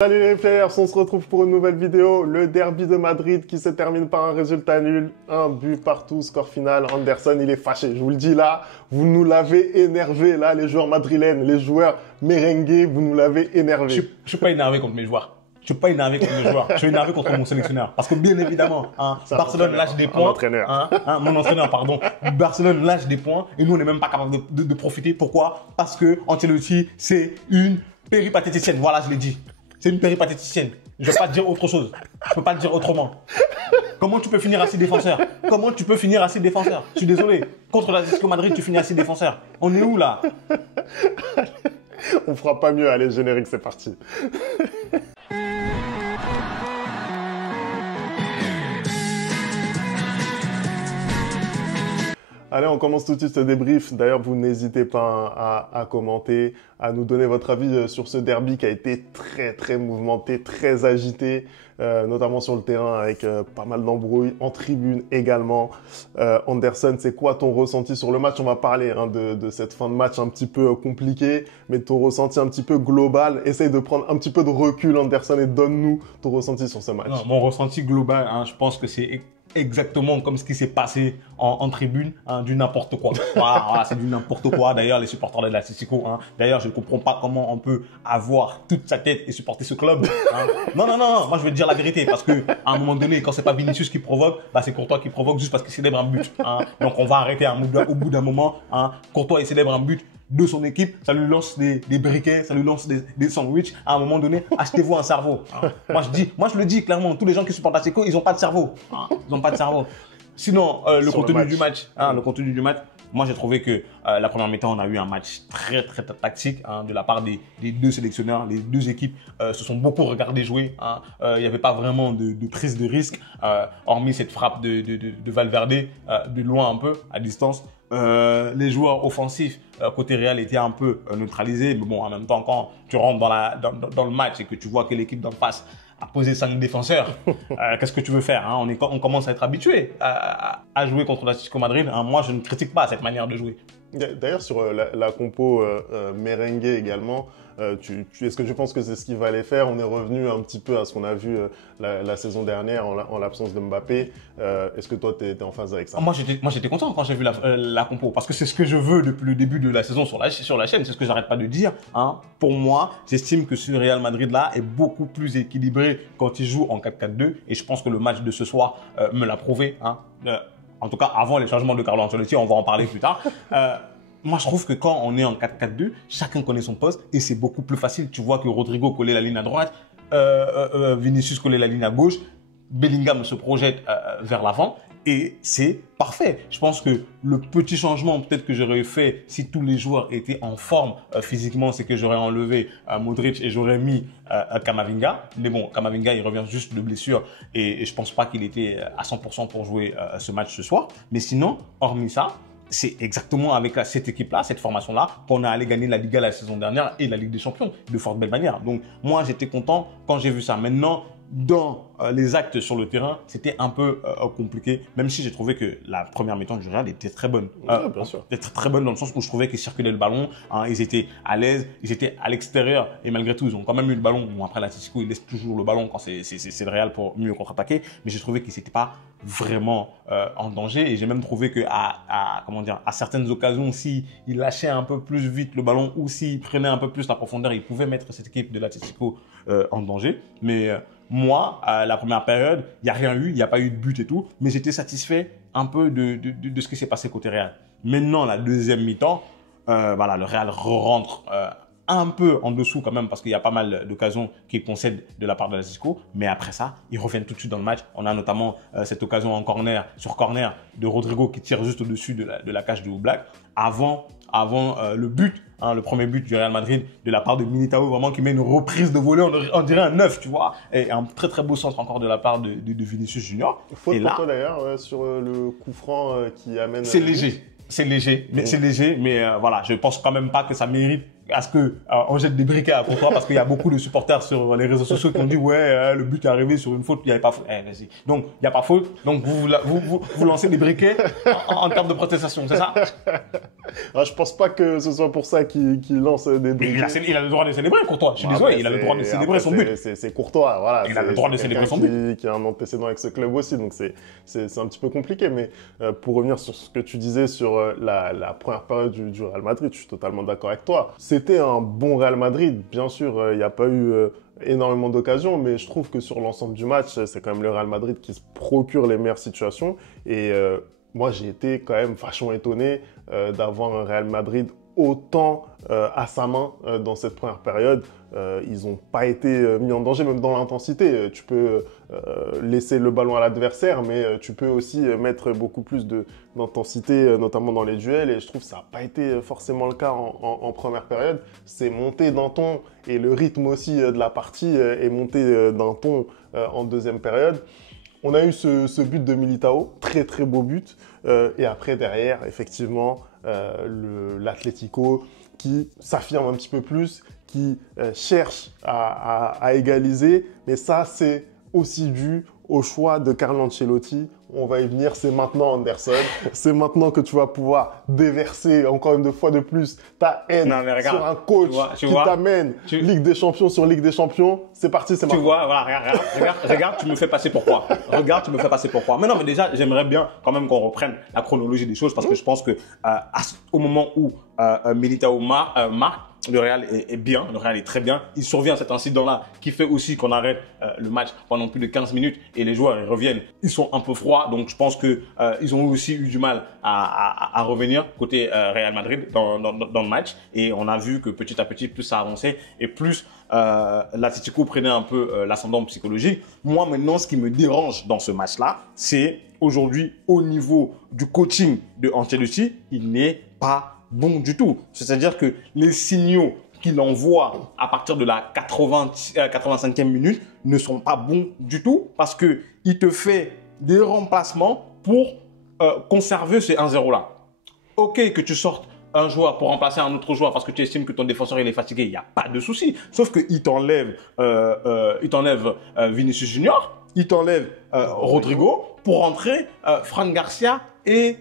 Salut les players, on se retrouve pour une nouvelle vidéo, le derby de Madrid qui se termine par un résultat nul, un but partout, score final. Anderson il est fâché, je vous le dis là, vous nous l'avez énervé là, les joueurs madrilènes, les joueurs merengues, vous nous l'avez énervé. Je suis pas énervé contre mes joueurs. Je suis pas énervé contre mes joueurs. Je suis énervé contre mon sélectionneur. Parce que bien évidemment, Barcelone lâche des points. Mon entraîneur, pardon. Barcelone lâche des points et nous on n'est même pas capable de profiter. Pourquoi? Parce que Ancelotti c'est une péripatéticienne. Voilà, je l'ai dit. C'est une péripatéticienne. Je ne vais pas dire autre chose. Je ne peux pas le dire autrement. Comment tu peux finir assis défenseur? Comment tu peux finir assis défenseur? Je suis désolé. Contre l'Atlético Madrid, tu finis assis défenseur. On est où là? On fera pas mieux. Allez, générique, c'est parti. Allez, on commence tout de suite ce débrief. D'ailleurs, vous n'hésitez pas à commenter, à nous donner votre avis sur ce derby qui a été très mouvementé, très agité, notamment sur le terrain avec pas mal d'embrouilles, en tribune également. Anderson, c'est quoi ton ressenti sur le match? On va parler de cette fin de match un petit peu compliquée, mais ton ressenti un petit peu global. Essaye de prendre un petit peu de recul, Anderson, et donne-nous ton ressenti sur ce match. Non, mon ressenti global, je pense que c'est exactement comme ce qui s'est passé en tribune, du n'importe quoi. Voilà, c'est du n'importe quoi. D'ailleurs, les supporters de l'Atlético, d'ailleurs, je ne comprends pas comment on peut avoir toute sa tête et supporter ce club. Non, moi je vais te dire la vérité parce que à un moment donné, quand c'est pas Vinicius qui provoque, c'est Courtois qui provoque juste parce qu'il célèbre un but. Donc on va arrêter au bout d'un moment. Courtois il célèbre un but de son équipe, ça lui lance des briquets, ça lui lance des sandwichs. À un moment donné, achetez-vous un cerveau. Moi je le dis clairement, tous les gens qui supportent l'Atlético, ils n'ont pas de cerveau. Ils n'ont pas de cerveau. Sinon, le contenu du match, moi j'ai trouvé que la première mi-temps, on a eu un match très tactique de la part des deux sélectionneurs. Les deux équipes se sont beaucoup regardées jouer. Il n'y avait pas vraiment de prise de risque, hormis cette frappe de Valverde de loin un peu, à distance. Les joueurs offensifs côté Real étaient un peu neutralisés, mais bon, en même temps, quand tu rentres dans le match et que tu vois que l'équipe d'en face a posé 5 défenseurs, qu'est-ce que tu veux faire? On commence à être habitué à jouer contre l'Atlético Madrid. Moi, je ne critique pas cette manière de jouer. D'ailleurs, sur la compo merengue également, est-ce que tu penses que c'est ce qu'il va aller faire? On est revenu un petit peu à ce qu'on a vu la saison dernière en l'absence de Mbappé. Est-ce que toi, tu es en phase avec ça? Moi, j'étais content quand j'ai vu la compo parce que c'est ce que je veux depuis le début de la saison sur la chaîne. C'est ce que j'arrête pas de dire. Pour moi, j'estime que ce Real Madrid-là est beaucoup plus équilibré quand il joue en 4-4-2 et je pense que le match de ce soir me l'a prouvé. En tout cas, avant les changements de Carlo Ancelotti, on va en parler plus tard. Moi, je trouve que quand on est en 4-4-2, chacun connaît son poste et c'est beaucoup plus facile. Tu vois que Rodrigo collait la ligne à droite, Vinicius collait la ligne à gauche, Bellingham se projette vers l'avant et c'est parfait. Je pense que le petit changement peut-être que j'aurais fait si tous les joueurs étaient en forme physiquement, c'est que j'aurais enlevé Modric et j'aurais mis Camavinga. Mais bon, Camavinga, il revient juste de blessure et je pense pas qu'il était à 100% pour jouer ce match ce soir. Mais sinon, hormis ça, c'est exactement avec cette équipe-là, cette formation-là, qu'on a allé gagner la Liga la saison dernière et la Ligue des Champions de fort belle manière. Donc, moi, j'étais content quand j'ai vu ça. Maintenant, dans les actes sur le terrain, c'était un peu compliqué, même si j'ai trouvé que la première mi-temps du Real était très bonne. Bien sûr. Était très bonne dans le sens où je trouvais qu'ils circulaient le ballon, ils étaient à l'aise, ils étaient à l'extérieur et malgré tout, ils ont quand même eu le ballon. Bon, après, l'Atlético, ils laissent toujours le ballon quand c'est le Real pour mieux contre-attaquer, mais j'ai trouvé qu'ils n'étaient pas vraiment en danger et j'ai même trouvé que à certaines occasions, s'ils lâchaient un peu plus vite le ballon ou s'ils prenaient un peu plus la profondeur, ils pouvaient mettre cette équipe de l'Atlético en danger. Mais moi, à la première période, il n'y a rien eu, il n'y a pas eu de but et tout, mais j'étais satisfait un peu de ce qui s'est passé côté Real. Maintenant, la deuxième mi-temps, le Real rentre un peu en dessous quand même parce qu'il y a pas mal d'occasions qu'ils concèdent de la part de l'Atlético, mais après ça, ils reviennent tout de suite dans le match. On a notamment cette occasion en corner, sur corner de Rodrigo qui tire juste au-dessus de la cage de Oblak. Avant le but, le premier but du Real Madrid de la part de Militao, vraiment qui met une reprise de volée, on dirait un 9, tu vois, et un très beau centre encore de la part de Vinicius Junior. Faute pour toi d'ailleurs sur le coup franc qui amène... C'est léger. C'est léger, mais voilà, je pense quand même pas que ça mérite à ce que on jette des briquets à Courtois parce qu'il y a beaucoup de supporters sur les réseaux sociaux qui ont dit ouais le but est arrivé sur une faute, il n'y avait pas faute. Vas-y. Donc il n'y a pas faute, donc vous lancez des briquets en termes de protestation, c'est ça? Ah, je pense pas que ce soit pour ça qu'il lance des buts. Il a le droit de célébrer, Courtois. Je suis désolé, il a le droit de célébrer son but. C'est Courtois, voilà. Il a le droit de célébrer son but. Qui a un antécédent avec ce club aussi, donc c'est un petit peu compliqué. Mais pour revenir sur ce que tu disais sur la première période du Real Madrid, je suis totalement d'accord avec toi. C'était un bon Real Madrid, bien sûr, il n'y a pas eu énormément d'occasions, mais je trouve que sur l'ensemble du match, c'est quand même le Real Madrid qui se procure les meilleures situations. Et moi, j'ai été quand même vachement étonné d'avoir un Real Madrid autant à sa main dans cette première période. Ils n'ont pas été mis en danger, même dans l'intensité. Tu peux laisser le ballon à l'adversaire, mais tu peux aussi mettre beaucoup plus d'intensité, notamment dans les duels. Et je trouve que ça n'a pas été forcément le cas en première période. C'est monté d'un ton, et le rythme aussi de la partie est monté d'un ton en deuxième période. On a eu ce but de Militao, très très beau but. Et après, derrière, effectivement, l'Atlético qui s'affirme un petit peu plus, qui cherche à égaliser. Mais ça, c'est aussi dû au choix de Carlo Ancelotti. On va y venir, c'est maintenant, Anderson. C'est maintenant que tu vas pouvoir déverser encore une fois de plus ta haine sur un coach qui t'amène Ligue des Champions sur Ligue des Champions. C'est parti, c'est maintenant. Tu vois, voilà, regarde, tu me fais passer pour quoi? Regarde, tu me fais passer pour quoi? Mais non, mais déjà, j'aimerais bien quand même qu'on reprenne la chronologie des choses parce que je pense que au moment où Militao marque, le Real est bien, le Real est très bien. Il survient cet incident-là qui fait aussi qu'on arrête le match pendant plus de 15 minutes et les joueurs ils reviennent. Ils sont un peu froids, donc je pense que ils ont aussi eu du mal à revenir côté Real Madrid dans le match. Et on a vu que petit à petit, plus ça avançait et plus l'Atlético prenait un peu l'ascendant psychologique. Moi maintenant, ce qui me dérange dans ce match-là, c'est aujourd'hui au niveau du coaching de Ancelotti, il n'est pas bon du tout. C'est-à-dire que les signaux qu'il envoie à partir de la 85e minute ne sont pas bons du tout parce qu'il te fait des remplacements pour conserver ces 1-0 là. Ok que tu sortes un joueur pour remplacer un autre joueur parce que tu estimes que ton défenseur il est fatigué, il n'y a pas de souci. Sauf qu'il t'enlève Vinicius Junior, il t'enlève Rodrigo pour rentrer Fran Garcia et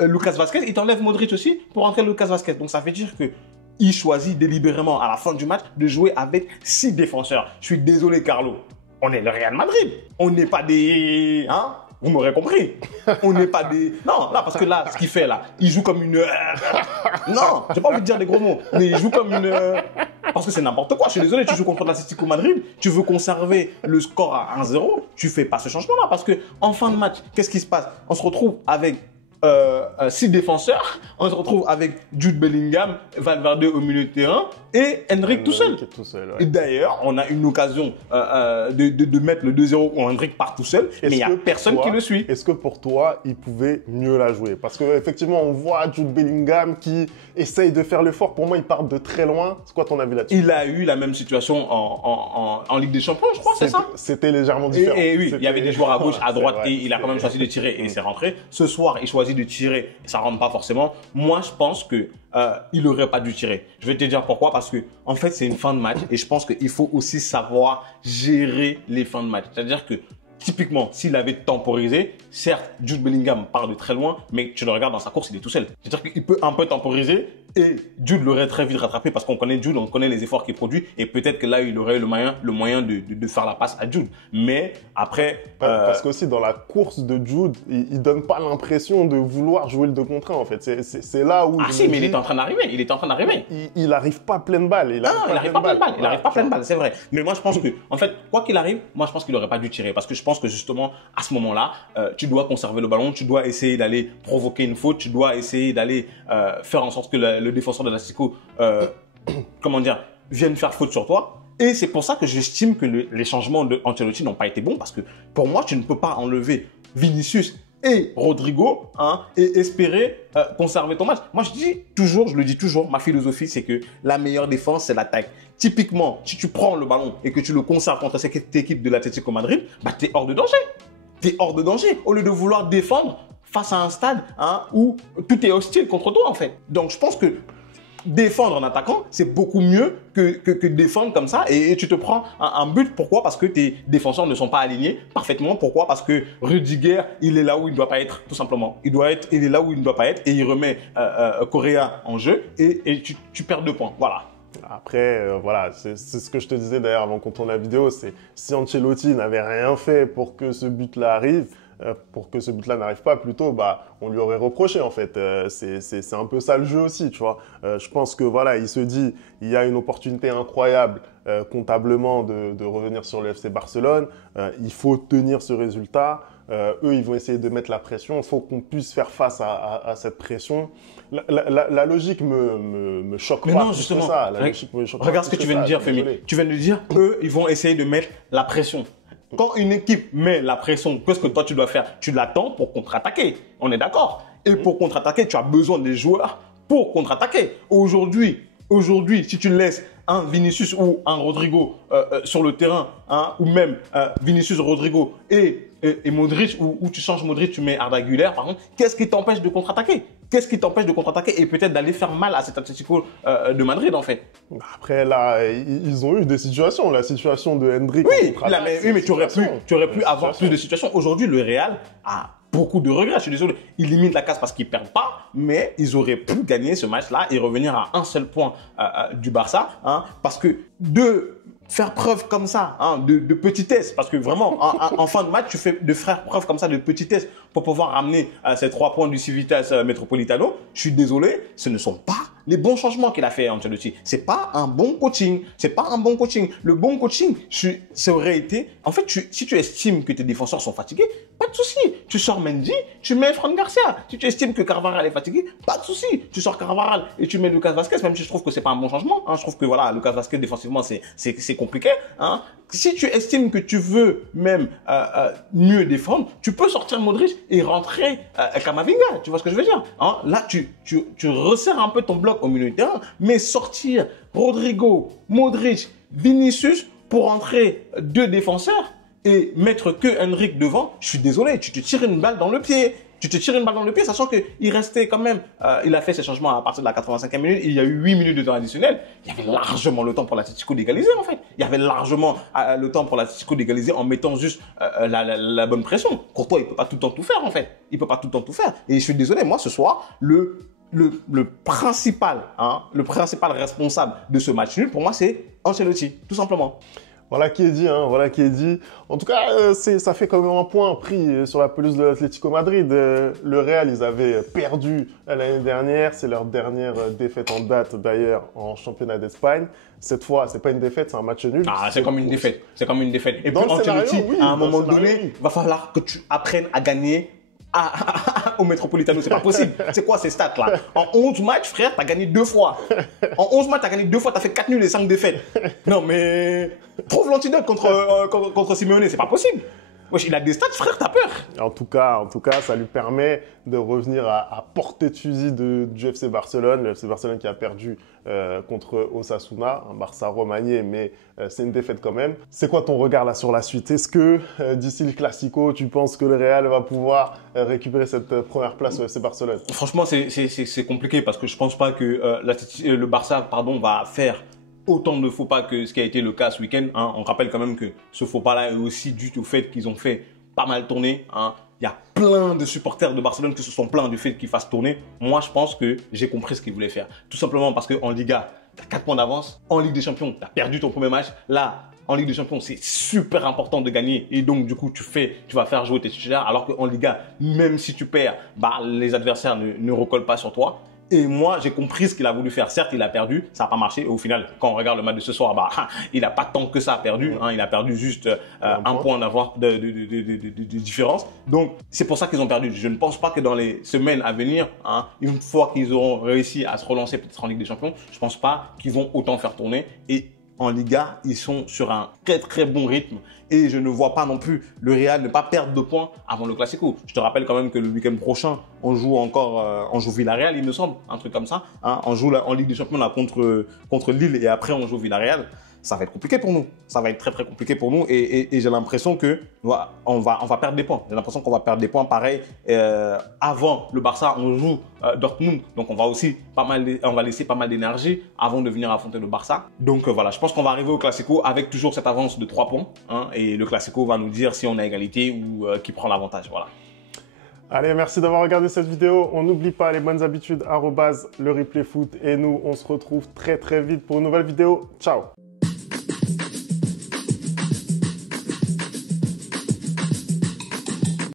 Lucas Vazquez. Il t'enlève Modric aussi pour entrer Lucas Vazquez. Donc ça veut dire que il choisit délibérément à la fin du match de jouer avec 6 défenseurs. Je suis désolé Carlo, on est le Real Madrid. On n'est pas des... Hein? Vous m'aurez compris. On n'est pas des... Non, parce que là, ce qu'il fait là, il joue comme une... Non, j'ai pas envie de dire des gros mots, mais il joue comme une... Parce que c'est n'importe quoi. Je suis désolé, tu joues contre l'Atlético Madrid, tu veux conserver le score à 1-0, tu fais pas ce changement-là. Parce que en fin de match, qu'est-ce qui se passe? On se retrouve avec 6 défenseurs, on se retrouve avec Jude Bellingham, Valverde au milieu de terrain et Endrick tout seul. Ouais. Et d'ailleurs, on a une occasion de mettre le 2-0 où Endrick part tout seul, mais il n'y a personne qui le suit. Est-ce que pour toi, il pouvait mieux la jouer? Parce qu'effectivement, on voit Jude Bellingham qui essaye de faire l'effort. Pour moi, il part de très loin. C'est quoi ton avis là-dessus? Il a eu la même situation en Ligue des Champions, je crois, c'est ça? C'était légèrement différent. Et oui, il y avait des joueurs à gauche, à droite, et il a quand même choisi de tirer et c'est rentré. Ce soir, il choisit de tirer, ça rentre pas forcément. Moi, je pense que il aurait pas dû tirer. Je vais te dire pourquoi, parce que en fait, c'est une fin de match et je pense qu'il faut aussi savoir gérer les fins de match. C'est-à-dire que typiquement, s'il avait temporisé, certes, Jude Bellingham part de très loin, mais tu le regardes dans sa course, il est tout seul. C'est-à-dire qu'il peut un peu temporiser et Jude l'aurait très vite rattrapé parce qu'on connaît Jude, on connaît les efforts qu'il produit et peut-être que là, il aurait eu le moyen de faire la passe à Jude. Mais après... Parce qu'aussi, dans la course de Jude, il donne pas l'impression de vouloir jouer le 2 contre 1, en fait. C'est là où... Ah si, mais il est en train d'arriver. Il arrive pas pleine balle. Il n'arrive pas pleine balle. Il n'arrive pas pleine balle, c'est vrai. Mais moi, je pense que, en fait, quoi qu'il arrive, moi, je pense qu'il n'aurait pas dû tirer. Parce que je pense que justement, à ce moment-là, tu dois conserver le ballon, tu dois essayer d'aller provoquer une faute, tu dois essayer d'aller faire en sorte que le défenseur de l'Atlético, vienne faire faute sur toi. Et c'est pour ça que j'estime que les changements de Ancelotti n'ont pas été bons. Parce que pour moi, tu ne peux pas enlever Vinicius et Rodrigo et espérer conserver ton match. Moi, je le dis toujours, ma philosophie, c'est que la meilleure défense, c'est l'attaque. Typiquement, si tu prends le ballon et que tu le conserves contre cette équipe de l'Atlético Madrid, tu es hors de danger. Tu es hors de danger. Au lieu de vouloir défendre face à un stade où tout est hostile contre toi, en fait. Donc, je pense que défendre en attaquant, c'est beaucoup mieux que défendre comme ça et tu te prends un but. Pourquoi? Parce que tes défenseurs ne sont pas alignés parfaitement. Pourquoi? Parce que Rudiger, il est là où il ne doit pas être, tout simplement. Il est là où il ne doit pas être et il remet Correa en jeu et tu perds 2 points. Voilà. Après, voilà, c'est ce que je te disais d'ailleurs avant qu'on tourne la vidéo, c'est si Ancelotti n'avait rien fait pour que ce but-là arrive, pour que ce but-là n'arrive pas, plutôt, bah, on lui aurait reproché en fait. C'est un peu ça le jeu aussi, tu vois. Je pense que voilà, il se dit, il y a une opportunité incroyable comptablement de revenir sur le FC Barcelone. Il faut tenir ce résultat. Eux, ils vont essayer de mettre la pression. Il faut qu'on puisse faire face à cette pression. La logique me choque Mais pas. non, justement. Ça. La logique me choque pas Regarde ce que plus tu viens de ça, dire, Femi. désolé. Tu viens de dire, eux, ils vont essayer de mettre la pression. Quand une équipe met la pression, qu'est-ce que toi tu dois faire? Tu l'attends pour contre-attaquer. On est d'accord? Et pour contre-attaquer, tu as besoin des joueurs pour contre-attaquer. Aujourd'hui, si tu laisses un Vinicius ou un Rodrigo sur le terrain, hein, ou même Vinicius, Rodrigo et Modric, ou tu changes Modric, tu mets Arda Güler, par exemple, qu'est-ce qui t'empêche de contre-attaquer? Qu'est-ce qui t'empêche de contre-attaquer et peut-être d'aller faire mal à cet Atlético de Madrid, en fait? Après, là, ils ont eu des situations. La situation de Hendrick. Oui, mais tu aurais pu avoir plus de situations. Aujourd'hui, le Real a beaucoup de regrets. Je suis désolé. Ils limitent la casse parce qu'ils ne perdent pas, mais ils auraient pu gagner ce match-là et revenir à un seul point du Barça. Hein, parce que faire preuve comme ça, hein, de petitesse, parce que vraiment, en fin de match, tu fais de faire preuve comme ça de petitesse pour pouvoir ramener ces 3 points du Civitas Metropolitano. Je suis désolé, ce ne sont pas les bons changements qu'il a fait Ancelotti. C'est pas un bon coaching. C'est pas un bon coaching. Le bon coaching, ça aurait été, en fait, si tu estimes que tes défenseurs sont fatigués, pas de souci. Tu sors Mendy, tu mets Fran Garcia. Si tu estimes que Carvajal est fatigué, pas de souci. Tu sors Carvajal et tu mets Lucas Vazquez, même si je trouve que c'est pas un bon changement. Hein. Je trouve que voilà, Lucas Vazquez défensivement, c'est compliqué. Hein. Si tu estimes que tu veux même mieux défendre, tu peux sortir Modric et rentrer Camavinga. Tu vois ce que je veux dire? Hein? Là, tu resserres un peu ton bloc au milieu du terrain, mais sortir Rodrigo, Modric, Vinicius pour entrer 2 défenseurs et mettre que Hendrick devant, je suis désolé, tu te tires une balle dans le pied. Tu te tires une balle dans le pied, sachant qu'il restait quand même, il a fait ses changements à partir de la 85e minute, il y a eu 8 minutes de temps additionnel. Il y avait largement le temps pour l'Atlético d'égaliser, en fait. Il y avait largement le temps pour l'Atlético d'égaliser en mettant juste la bonne pression. Courtois, il peut pas tout le temps tout faire, en fait. Il peut pas tout le temps tout faire. Et je suis désolé, moi, ce soir, le principal responsable de ce match nul, pour moi, c'est Ancelotti, tout simplement. Voilà qui est dit, hein, voilà qui est dit. En tout cas, ça fait quand même un point pris sur la pelouse de l'Atlético Madrid. Le Real, ils avaient perdu l'année dernière. C'est leur dernière défaite en date, d'ailleurs, en championnat d'Espagne. Cette fois, c'est pas une défaite, c'est un match nul. Ah, c'est comme une défaite. C'est comme une défaite. Et dans puis, Ancelotti, oui, à un moment donné, il va falloir que tu apprennes à gagner au Metropolitano, c'est pas possible. C'est quoi ces stats là? En 11 matchs, frère, t'as gagné 2 fois. En 11 matchs, t'as gagné 2 fois, t'as fait 4 nuls et 5 défaites. Non mais trouve l'antidote contre Simeone, c'est pas possible. Wesh, il a des stats, frère, t'as peur. En tout cas, ça lui permet de revenir à portée de fusil du FC Barcelone. Le FC Barcelone qui a perdu contre Osasuna, un Barça remanié, mais c'est une défaite quand même. C'est quoi ton regard là sur la suite? Est-ce que d'ici le Classico, tu penses que le Real va pouvoir récupérer cette première place au FC Barcelone? Franchement, c'est compliqué parce que je pense pas que le Barça, va faire autant de faux pas que ce qui a été le cas ce week-end. Hein. On rappelle quand même que ce faux pas-là est aussi dû au fait qu'ils ont fait pas mal tourner. Hein. Il y a plein de supporters de Barcelone qui se sont plaints du fait qu'ils fassent tourner. Moi, je pense que j'ai compris ce qu'ils voulaient faire. Tout simplement parce qu'en Liga, tu as 4 points d'avance. En Ligue des Champions, tu as perdu ton premier match. Là, en Ligue des Champions, c'est super important de gagner. Et donc, du coup, tu vas faire jouer tes titulaires. Alors qu'en Liga, même si tu perds, les adversaires ne recollent pas sur toi. Et moi, j'ai compris ce qu'il a voulu faire. Certes, il a perdu, ça n'a pas marché. Et au final, quand on regarde le match de ce soir, il n'a pas tant que ça perdu. Hein, il a perdu juste un point de différence. Donc, c'est pour ça qu'ils ont perdu. Je ne pense pas que dans les semaines à venir, hein, une fois qu'ils auront réussi à se relancer peut-être en Ligue des Champions, je ne pense pas qu'ils vont autant faire tourner. Et en Liga, ils sont sur un très très bon rythme et je ne vois pas non plus le Real ne pas perdre de points avant le Classico. Je te rappelle quand même que le week-end prochain, on joue Villarreal, il me semble, un truc comme ça. Hein. On joue en Ligue des Champions là, contre Lille et après on joue Villarreal. ça va être compliqué pour nous. Ça va être très, très compliqué pour nous. Et j'ai l'impression que on va perdre des points. J'ai l'impression qu'on va perdre des points. Pareil, avant le Barça, on joue Dortmund. Donc, on va laisser pas mal d'énergie avant de venir affronter le Barça. Donc, voilà, je pense qu'on va arriver au Classico avec toujours cette avance de 3 points. Hein, et le Classico va nous dire si on a égalité ou qui prend l'avantage. Voilà. Allez, merci d'avoir regardé cette vidéo. On n'oublie pas les bonnes habitudes, @le replay foot. Et nous, on se retrouve très très vite pour une nouvelle vidéo. Ciao!